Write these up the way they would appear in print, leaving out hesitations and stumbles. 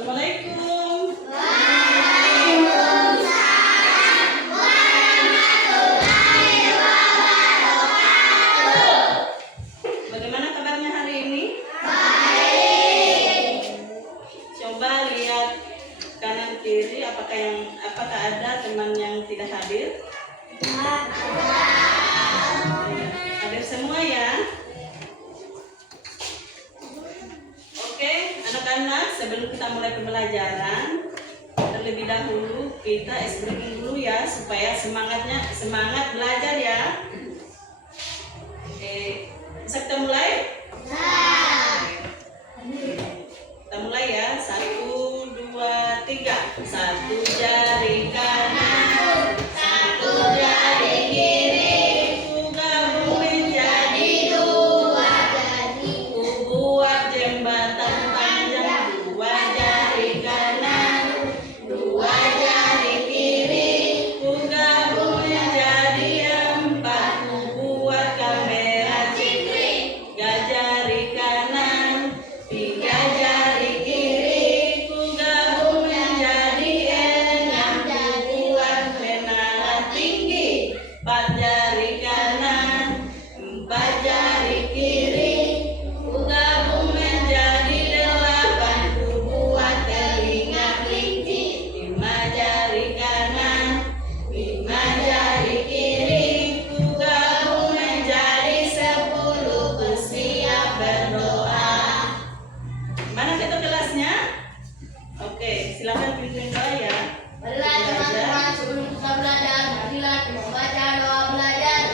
Assalamualaikum. Bagaimana kabarnya hari ini? Baik. Coba lihat kanan kiri, apakah ada teman yang tidak hadir? Hadir semua ya. Oke, anak-anak, sebelum kita mulai pembelajaran, terlebih dahulu kita ice breaking dulu ya, supaya semangat belajar ya. Bisa kita mulai? Kita mulai ya. 1, 2, 3. Satu jari kanan, satu jari kiri, ku gabung menjadi dua jari. Ku buat jembatan panjang, dua jari kanan, dua jari kiri, ku gabung menjadi empat. Ku buat kamera cipri, 3 jari kanan, 3 jari kiri, ku gabung menjadi 6. Ku buat menara tinggi, 4 jari kanan, 4 jari kiri, ku gabung menjadi 8. Ku buat telinga kelinci, 5 jari kanan, 5 jari kiri, ku gabung menjadi 10. Ku siap berdoa. Mana kita kelasnya? Oke, silakan pimpin doa ya. Marilah teman-teman, sebelum kita belajar, marilah kita membaca doa belajar.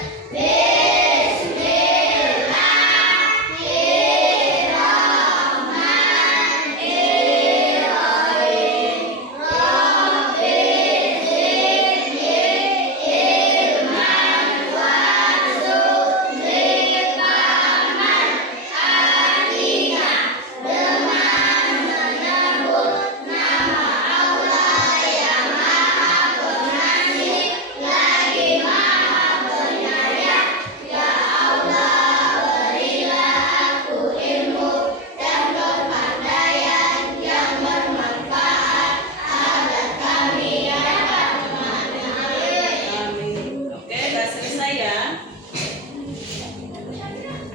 Amin. Oke, sudah selesai ya.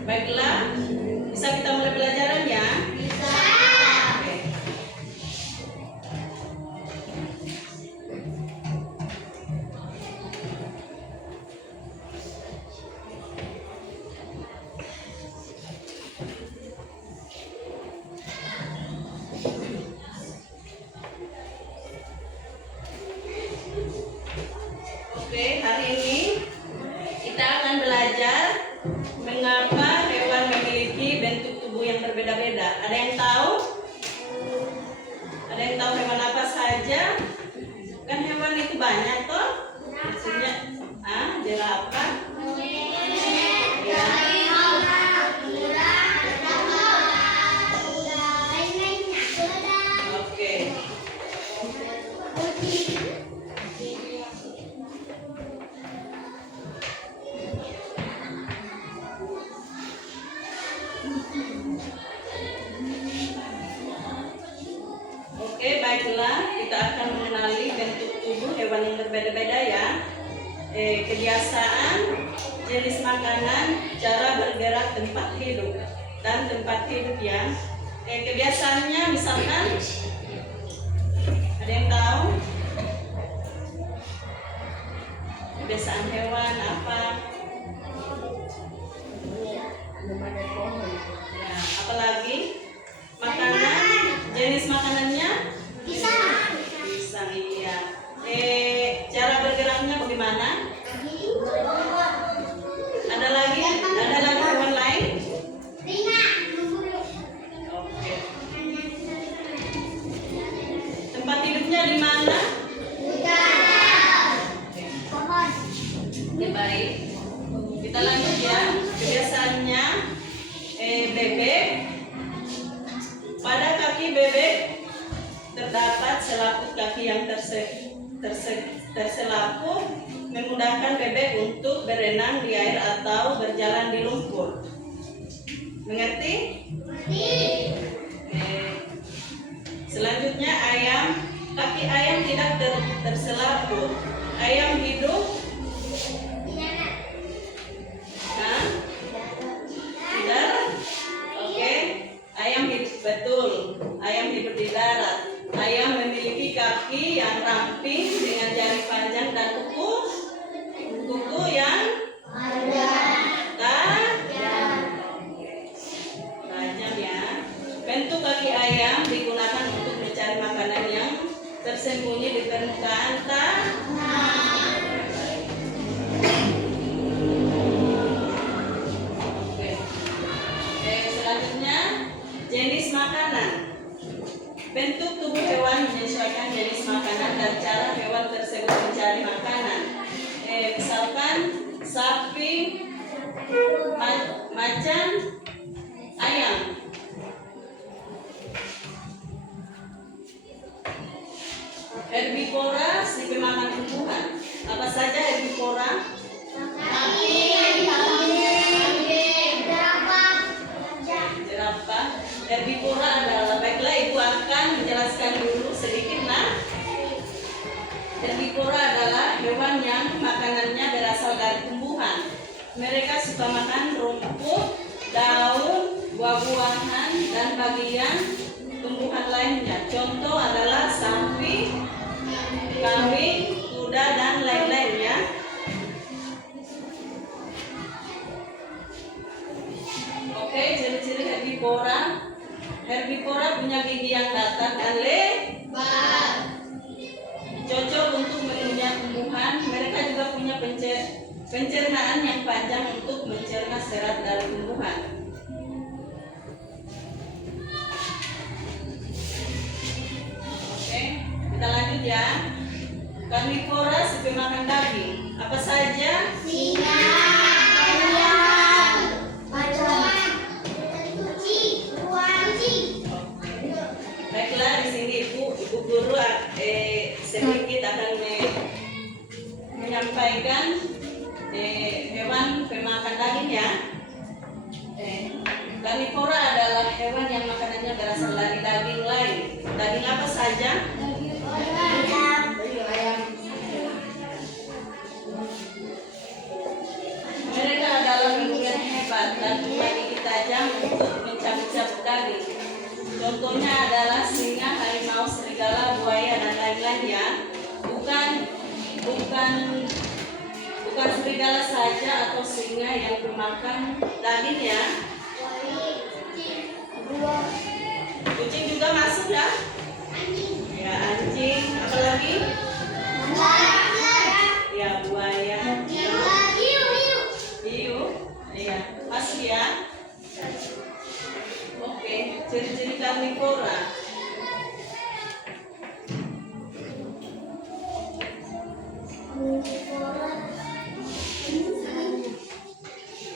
Baiklah, bisa kita mulai pelajaran ya. Oke. Oke, hari ini kita akan belajar mengapa hewan memiliki bentuk tubuh yang berbeda-beda. Ada yang tahu? Ada yang tahu hewan apa saja? Kan hewan itu banyak toh. Maksudnya, jerapah. Ya. Oke. Oke, baiklah, kita akan mengenali bentuk tubuh hewan yang berbeda-beda ya. Kebiasaan, jenis makanan, cara bergerak, tempat hidup dan tempat hidup ya. Kebiasaannya misalkan, ada yang tahu? Kebiasaan hewan apa? Ya, apalagi makanan, jenis makanannya? Pisang, iya. Cara bergeraknya bagaimana? Ada lagi hewan lain? Oke. Tempat hidupnya di mana? Oke, baik. Kita lanjut ya. Kebiasaannya, bebek. Pada kaki bebek terdapat selaput kaki yang terselaput, memudahkan bebek untuk berenang di air atau berjalan di lumpur. Mengerti? Selanjutnya terselaput. Ayam hidup? Hah? Di darat? Oke. Ayam hidup, betul. Ayam hidup di darat. Ayam memiliki kaki yang ramping dengan jari panjang dan kuku yang tajam ya. Bentuk kaki ayam digunakan untuk mencari makanan yang tersembunyi di permukaan tanah. Selanjutnya, jenis makanan. Bentuk tubuh hewan menyesuaikan jenis makanan dan cara hewan tersebut mencari makanan. Misalkan sapi, macan, ayam. Herbivora si pemakan tumbuhan. Apa saja herbivora? Jerapah. Herbivora adalah, baiklah ibu akan menjelaskan dulu sedikit nah. Herbivora adalah hewan yang makanannya berasal dari tumbuhan. Mereka suka makan rumput, daun, buah-buahan, dan bagian tumbuhan lainnya. Contoh adalah sapi, kambing, kuda, dan lain-lainnya. Oke, ciri-ciri herbivora. Herbivora punya gigi yang datar dan lebar, cocok untuk mengunyah tumbuhan. Mereka juga punya pencernaan yang panjang untuk mencerna serat dari tumbuhan. Oke, kita lanjut ya. Karnivora si pemakan daging. Apa saja? Singa, ayam, macan, kucing. Baiklah, di sini ibu guru sedikit akan menyampaikan hewan pemakan daging ya. Karnivora adalah hewan yang makanannya berasal dari daging lain. Daging apa saja? Mereka adalah makhluk yang hebat dan punya gigi tajam untuk mencabut-cabut daging. Contohnya adalah singa, harimau, serigala, buaya, dan lain-lain ya. Bukan serigala saja atau singa yang memakan daging ya. Kucing juga masuk ya. Ya, anjing, apalagi? Ya, buaya. Hiu. Iya, masuk ya. Oke, ciri-ciri karnivora.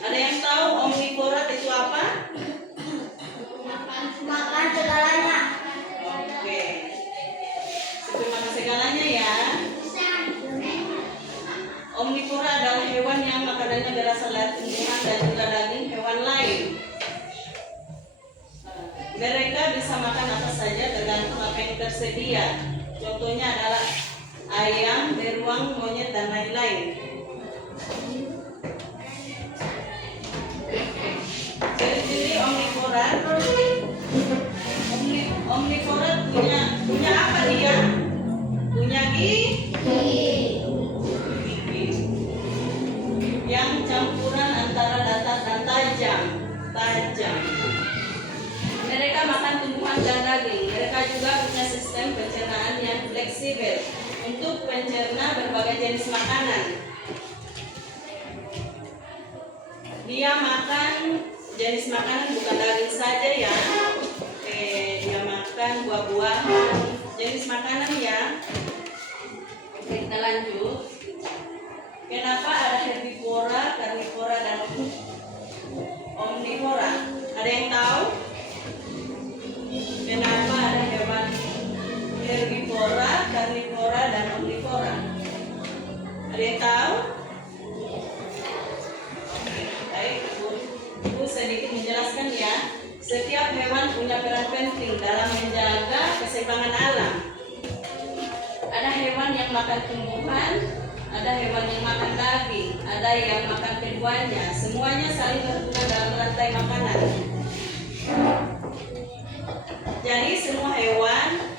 Ada yang tahu omnivora itu apa? Makan segalanya. Oke. Seperti makan segalanya ya. Omnivora adalah hewan yang makanannya berasal dari tumbuhan dan juga daging hewan lain. Mereka bisa makan apa saja tergantung apa yang tersedia. Contohnya adalah ayam, beruang, monyet, dan lain-lain. Ciri-ciri omnivora. Omnivora punya apa dia? Punya gigi yang campuran antara datar dan tajam. Mereka makan tumbuhan dan daging. Mereka juga punya sistem pencernaan yang fleksibel untuk mencerna berbagai jenis makanan. Dia makan jenis makanan bukan daging saja ya. Dia makan buah-buahan, jenis makanan ya. Oke, kita lanjut. Kenapa ada herbivora, karnivora, dan omnivora? Ada yang tahu? Kenapa ada hewan herbivora, karnivora, dan omnivora? Ada yang tahu? Baik, Ibu sedikit menjelaskan ya. Setiap hewan punya peran penting dalam menjaga keseimbangan alam. Ada hewan yang makan tumbuhan, ada hewan yang makan daging, ada yang makan keduanya. Semuanya saling berguna dalam rantai makanan. Jadi semua hewan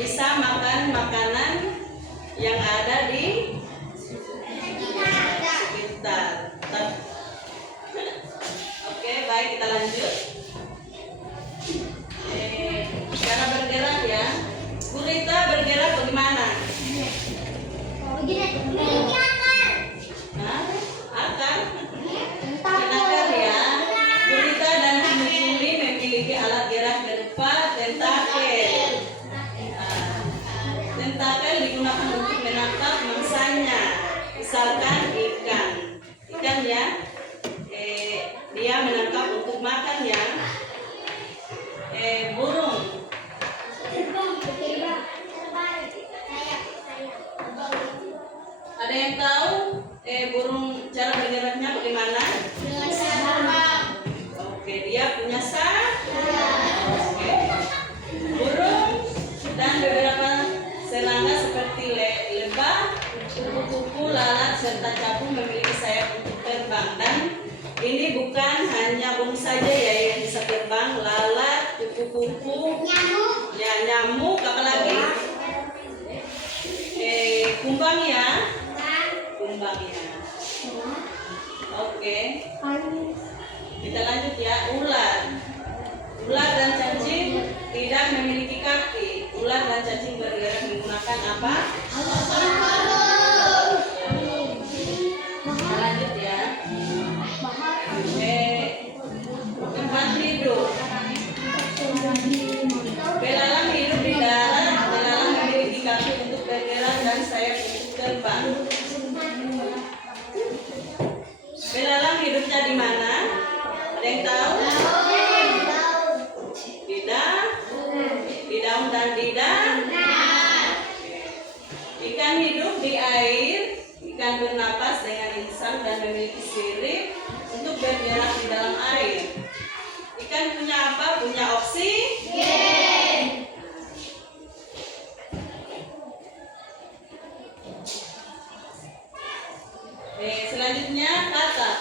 bisa makan makanan yang ada di sekitar. Oke, baik, kita lanjut. Cara bergerak ya. Gurita bergerak bagaimana? Hah? Akar? Akar ya. Gurita dan cumi-cumi memiliki alat gerak berupa tentakel. Tentakel digunakan untuk menangkap mangsanya. Misalkan ikan. Ikan ya. Dia menangkap untuk makan ya. Burung. Ada yang tahu burung cara bergeraknya bagaimana? Oke, dia punya sayap. Oke. Burung dan beberapa serangga seperti lebah, kupu-kupu, lalat serta capung memiliki sayap untuk terbang. Dan ini bukan hanya burung saja ya yang bisa terbang, lalat, kupu-kupu, nyamuk, apa lagi? Kumbang ya. Kumbang ya. Oke. Kita lanjut ya. Ular. Ular dan cacing tidak memiliki kaki. Ular dan cacing bergerak menggunakan apa? Kita lanjut ya. Tempat hidup. Belalang hidup di darat. Belalang memiliki kaki untuk bergerak dan sayap untuk terbang. Belalang hidupnya di mana? Ada yang tahu? Di daun dan di darat. Ikan hidup di air. Ikan bernapas dengan insang dan memiliki sirip untuk bergerak di dalam air. Ikan punya apa? Punya oksigen. Selanjutnya katak.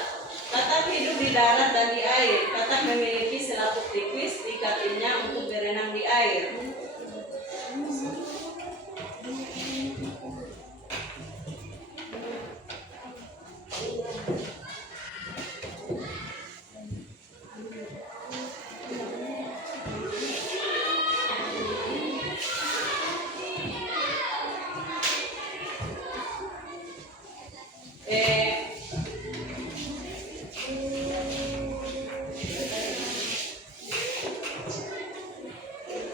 Katak hidup di darat dan di air. Katak memiliki selaput tipis di kakinya untuk berenang di air.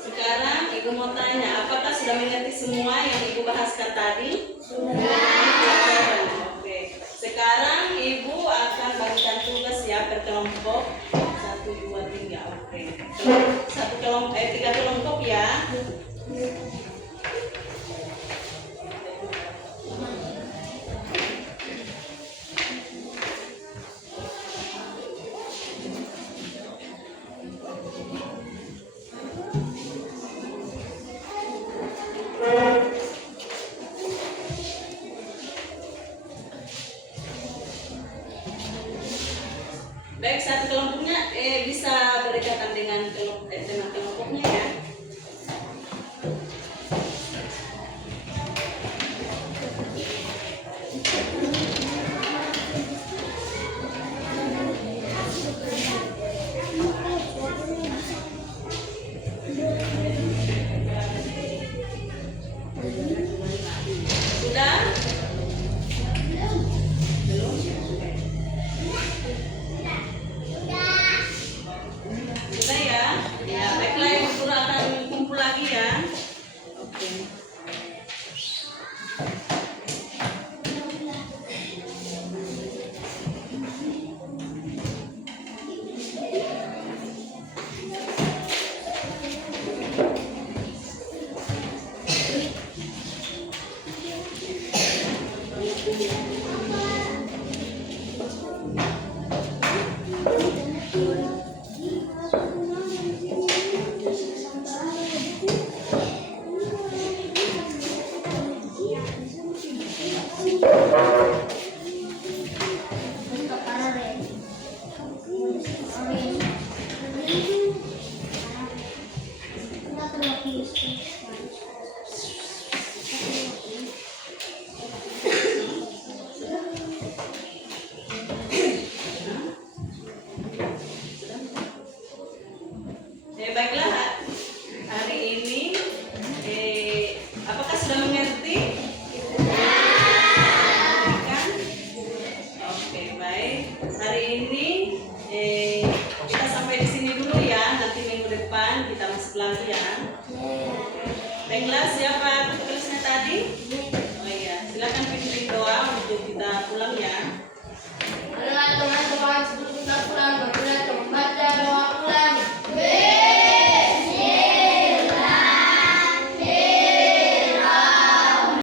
Sekarang Ibu mau tanya, apakah sudah mengerti semua yang Ibu bahaskan tadi? Sudah. Oke. Sekarang Ibu akan bagikan tugas ya per kelompok. 1, 2, 3. Oke. Satu kelompok, 3 kelompok ya. Baik, satu kelompoknya bisa berdekatan dengan kelompoknya ya. Baiklah, hari ini apakah sudah mengerti? Kan? Oke, baik. Hari ini kita sampai di sini dulu ya. Nanti minggu depan kita masuk lagi ya. Baiklah, siapa tugasnya tadi? Oh iya, silakan pimpin doa untuk kita pulang ya. Teman-teman